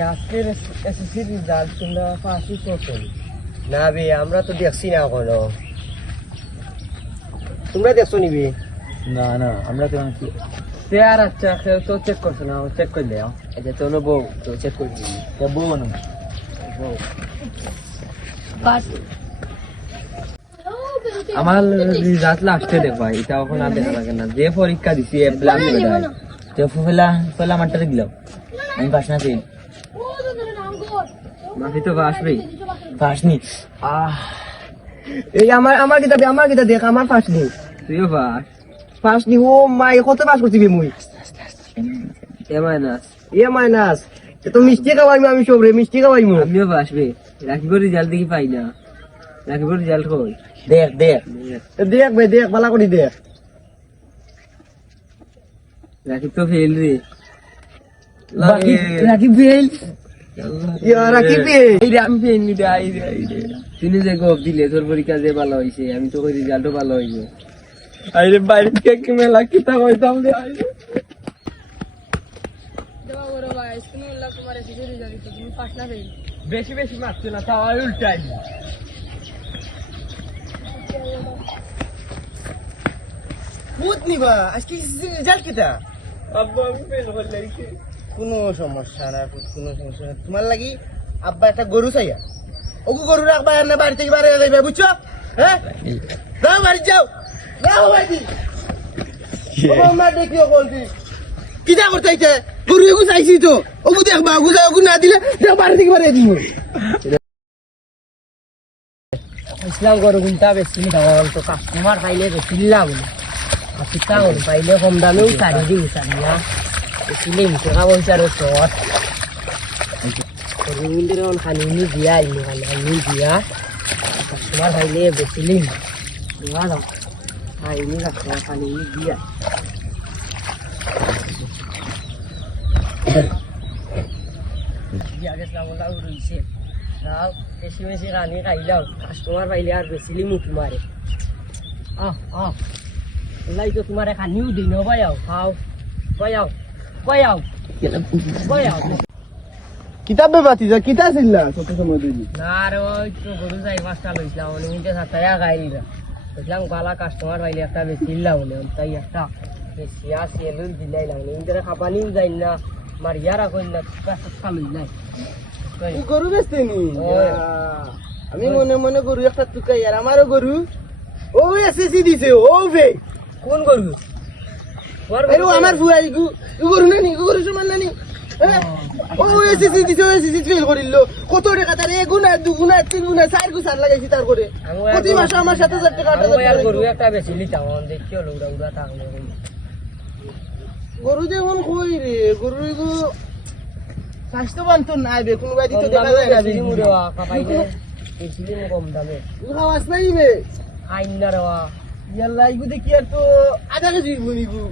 আজকের SSC result তোমরা পাসই করছো না বে আমরা তো দেখছি না এখনো। তোমরা দেখছো নিবি? না না আমরা তো সে আর আচ্ছা কেউ তো চেক করছো না, চেক করে দাও। এটা তো বউ তো চেক করে দিবি। বউ না বউ আমার রেজাল্ট লাস্টে দেখবা, এটা এখন আর দেখা লাগে না। যে পরীক্ষা দিছি এপ্লাম তো ফেলা ফেলা মারটা দিলাম আমি পাস না পেয়ে মাফি তো আসবেই পাসনি। এই আমার কিতা দেখ আমার ফার্স্ট নি তুইও পাস ফার্স্ট নি। ও মাই কত পাস করছি বে মুই? এ মাইনাস এ মাইনাস। তো মিষ্টি খাওয়াইমু আমি সব রে, মিষ্টি খাওয়াইমু। আমিও পাসবে। রাখিবর রেজাল্ট দেখি পাই না, রাখিবর রেজাল্ট কই দেখ দেখ দেখ ভাই দেখ ভালো করে দেখ। রাখিব তো ফেল রে। Rakib fail Rakib fail. এই রে আমি ফেল নি রে। তুই যে গপ দিলে তোর পরীক্ষা যে ভালো হয়েছে, আমি তো কই রেজাল্টও ভালো হয়েছে। আইরে বাইরে থেকে মেলা কিতা কইতাম রে। বেশি বেশি মারছে না, তাও উল্টাই ভূত নিবা আজকে রেজাল্ট কিতা? আব্বা আমি ফেল করলাম। কোনো সমস্যা না, কোনো সমস্যা না। তোমার লাগি আব্বা একটা গরু চাইয়া, ওগু গরু রাখবা এমনি বাড়ি থেকে বাড়ি যাইবে, বুঝছো? হ্যাঁ যাও বাড়ি যাও, যাও বাড়ি। আমার দেখিও বলছি কিতা করতে গরু এগু চাইছি তো, ওগু দেখবা, ওগু যাও, ওগু না দিলে দেখ বাড়ি থেকে বাড়ি দিব। ইসলাম গরু কিনতে বেশি খাওয়া তো কাস্টমার পাইলে বেশি লাভ পাইলে কম দামেও সারি দিই সারি না বেশিলে টাকা পয়সার শর্ট খালি দিয়া খালি দিয়া কাস্টমার পাইলে বেশিলে খাইনি কাস্টমার খালি দিয়া রয়েছে বেশি বেশি রানি খাইলাম কাস্টমার পাইলে আর বেশিলি মুখ মারে। লাই তো তোমার খানিও দিন পাইও খাও পাইও পাইও পাইও কিতাবে বাতি যা কিতা ছিলা কত সময় দিবি না রে। ওই তো গরু যাই পাঁচটা লইছিলাম মিনিটে 7 টাকা গাইলিরা দেখলাম গালা কাস্টমার পাইলে একটা বেশি লাউলে তাই একটা বেশি আসে লই দিলাই লাউলে ইন্দরে খাবানিও যাই না মারিয়া রাখই না কাস্ট খালই নাই গরু বেচতে নি। আমি মনে মনে গরু একটা টুকাই আর আমারও গরু ও এসএসসি দিছে। ও বে কোন গরু? আরে আমার ফুয়াই গরু নানি গরু সমান নানি। ও এসএসসি দিছে, এসএসসি ফেল করিল। কত টাকা তার এগুনা দুগুনা তিনগুনা চার গুছার লাগাইছি তার করে প্রতি মাসে আমার 7,000 টাকা 8,000 টাকা গরু একটা বেশি লিতাম দেখিও লোকরা উড়া থাকলে গরু যেমন কই রে গরু এগু স্বাস্থ্যবান তো নাই বে কোনো বাড়ি তো দেখা যায় না বে মুরে পাইলে বেশি কম দামে খাওয়াস নাই বে আইনা রওয়া ইয়াল্লা ইগু দেখি আর তো আধা কেজি বুনিগু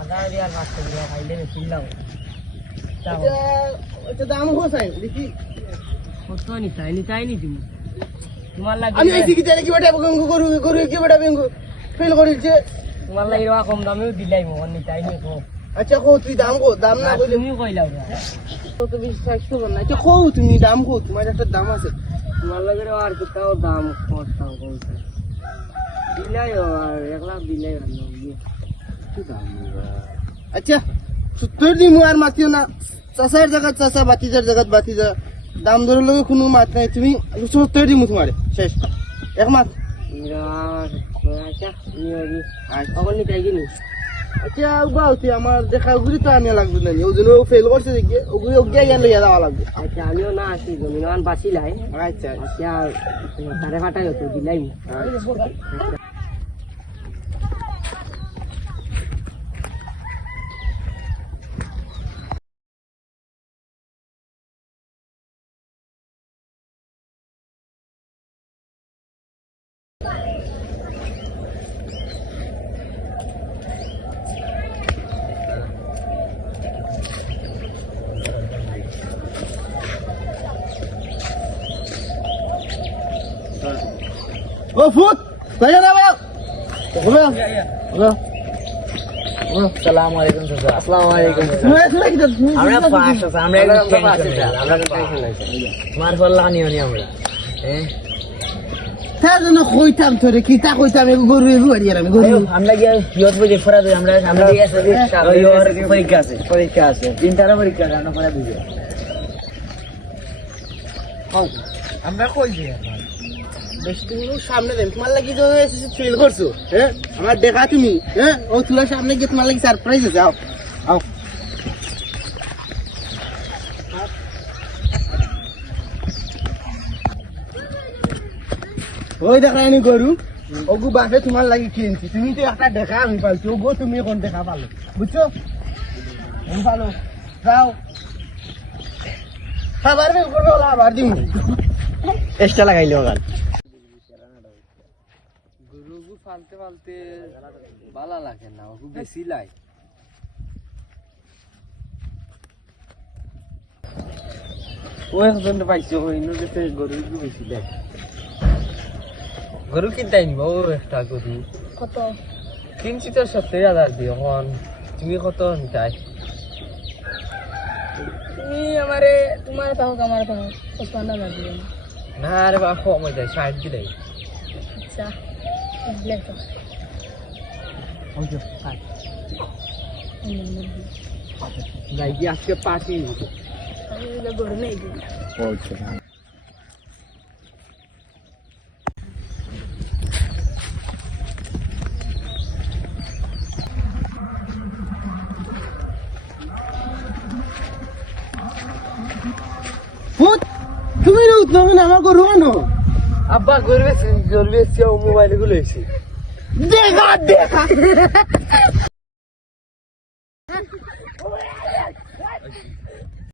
আধা আর 5 টাকা খাইলে বেশি লাভ। এটা দাম হোসাই দেখি কত নিতাই নি তুমি তোমার লাগে আমি আইছি কি জানি কি বেটা গঙ্গু গরু গরু কি বেটা বেঙ্গু ফেল করিছে তোমার লাগে রওয়া কম দামেও দিলাই মন নিতাই নি কো। আচ্ছা কো তুই দাম কো দাম না কইলে তুমি কইলাও তো বিশ্বাস করো না। আচ্ছা কো তুমি দাম কো তোমার একটা দাম আছে তোমার লাগে আর কোথাও দাম করতাম কইছে দিলাই আর 1 লাখ দিলাই কি দাম। আচ্ছা 70 দিমু আর মাতিও না। চাচার জায়গা চাচা বাতিজার জায়গা বাতিজা দাম ধরে লগে কোনো মাত নাই। তুমি 70 দিমু তোমারে শেষ এক মাস। আচ্ছা নিয়ে তখন নিতাই কিনি। আচ্ছা বাউ তুই আমার দেখা ওগুলি তো আনিয়া লাগবে না ওজন্য ফেল করছে দেখি ওগুলি ওগিয়া জ্ঞান লইয়া যাওয়া লাগবে। আচ্ছা আমিও না আসি জমিন বাঁচিলাই। আচ্ছা আচ্ছা সাড়ে 5টায় হতো দিলাই। ও ফুট লাগে না ভাই। Ya, ya. Halo. আসসালামু আলাইকুম চাচা। আসসালামু আলাইকুম। আমরা ফাস্ট আছে, আমরা একটু টেনশন নাই, আমরা টেনশন নাই। মার ফল্লা নিওনি আমরা। তার জন্য কইতাম তোরে কিতা কইতাম এগো গরু এগো বাড়ি আমি গরু আমরা গিয়ে ইয়ত বজে ফরা দেই আমরা আমরা দিয়ে আছে পরীক্ষা আছে তিনটার পরীক্ষা আছে আমরা পড়া দিবে আমরা কই যে বেশ তুমি সামনে দেন তোমার লাগি যে ফিল করছো হ্যাঁ আমার দেখা তুমি হ্যাঁ ও তোমার সামনে গিয়ে তোমার লাগি সারপ্রাইজ আছে আও আও ওই দেখা নি গরু ওগু বাসে তোমার লাগি কিনছি তুমি তো একটা দেখা আমি পাইছি ওগো তুমি কোন দেখা পালো বুঝছো আমি ভালো যাও খাবার বের করবো আবার দিন চেষ্টা লাগাইলে ওখান গরু ফালতে ফালতে ভালো লাগে না ওগু বেশি লাই ও একজন পাইছো ওই নদীতে গরু বেশি দেয় গরু কিনতে নিব একটা গরু কত কিনছি তো 70,000 দিয়ে এখন তুমি কত নিতাই তুমি আমারে তোমার তাও আমার তাও 55,000 দিবেন না রে বা কম হয়ে যায় 60 দিলে আচ্ছা ব্ল্যাক তো ওই যে যাই কি আজকে পার্টি আমি এটা গরু নেই দিন ফুট তুমি তুমি আমার গরু আনো আব্বা গরবে ও মোবাইল গুলো এসে দেখা দেখা